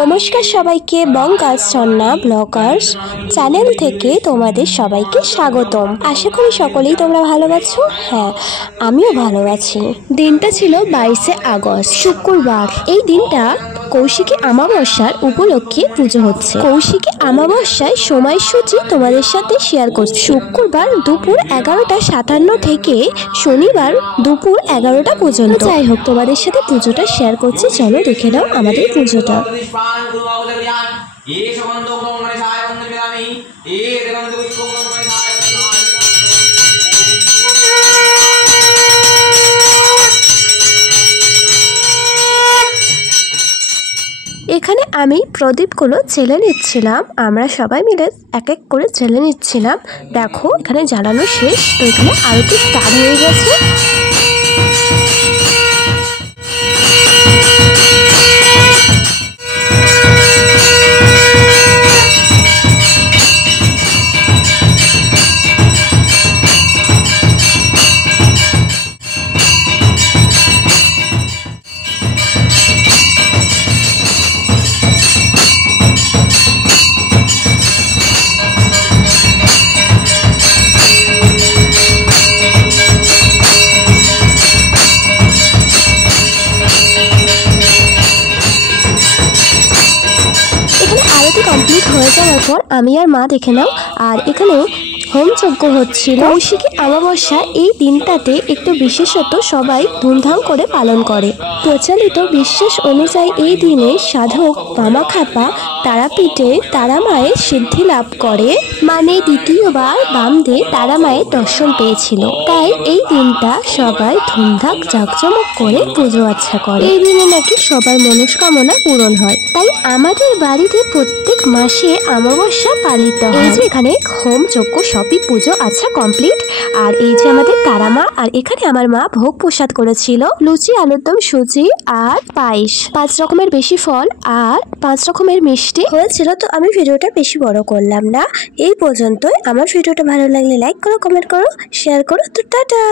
নমস্কার সবাইকে বঙ্গাচন্না Bloggers channel থেকে তোমাদের সবাইকে স্বাগতম। আশা করি সকলেই তোমরা ভালো আছো। হ্যাঁ, আমিও ভালো আছি। দিনটা ছিল 22শে আগস্ট, শুক্রবার। এই দিনটা কৌশিকী অমাবস্যার উপলক্ষে পুজো হচ্ছে। কৌশিকী অমাবস্যায় সময়সূচি তোমাদের সাথে শেয়ার করছি। শুক্রবার দুপুর 11:57 থেকে শনিবার দুপুর 11টা পর্যন্ত। যাই হোক, তোমাদের সাথে পুজোটা শেয়ার করছি, চলো দেখে নাও আমাদের পুজোটা। এখানে আমি প্রদীপগুলো জ্বেলে নিচ্ছিলাম। আমরা সবাই মিলে এক এক করে জ্বেলে নিচ্ছিলাম। দেখো এখানে জ্বালানো শেষ, তো এখানে আরতি স্টার্ট হয়ে গেছে। কমপ্লিট হয়ে যাওয়ার পর আমি আর মা দেখে নাও, আর এখানে হোমযজ্ঞ হচ্ছিল। কৌশিকী অমাবস্যা এই দিনটাতে একটু বিশেষত সবাই ধুমধাম করে পালন করে। প্রচলিত বিশ্বাস অনুযায়ী এই দিনে সাধক বামাখ্যাপা তারাপীঠে তারা মায়ের সিদ্ধি লাভ করে, মানে দ্বিতীয়বার বামদেব তারা মায়ের দর্শন পেয়েছিল। তাই এই দিনটা সবাই ধুমধাম জাঁকজমক করে পুজো আচ্ছা করে। এই দিনে নাকি সবার মনস্কামনা পূরণ হয়। তাই আমাদের বাড়িতে প্রত্যেক মাসে অমাবস্যা পালিত হয়। এই যে এখানে হোমযজ্ঞ সবই পুজো আচ্ছা কমপ্লিট। আর এই যে আমাদের তারা মা, আর এখানে আমার মা ভোগ প্রসাদ করেছিল লুচি, আলুর দম, সুজি আর পায়েস, 5 রকমের বেশি ফল আর 5 রকমের মিষ্টি হয়েছিল। তো আমি ভিডিওটা বেশি বড় করলাম না, এই পর্যন্তই। আমার ভিডিওটা ভালো লাগলে লাইক করো, কমেন্ট করো, শেয়ার করো। তো টাটা।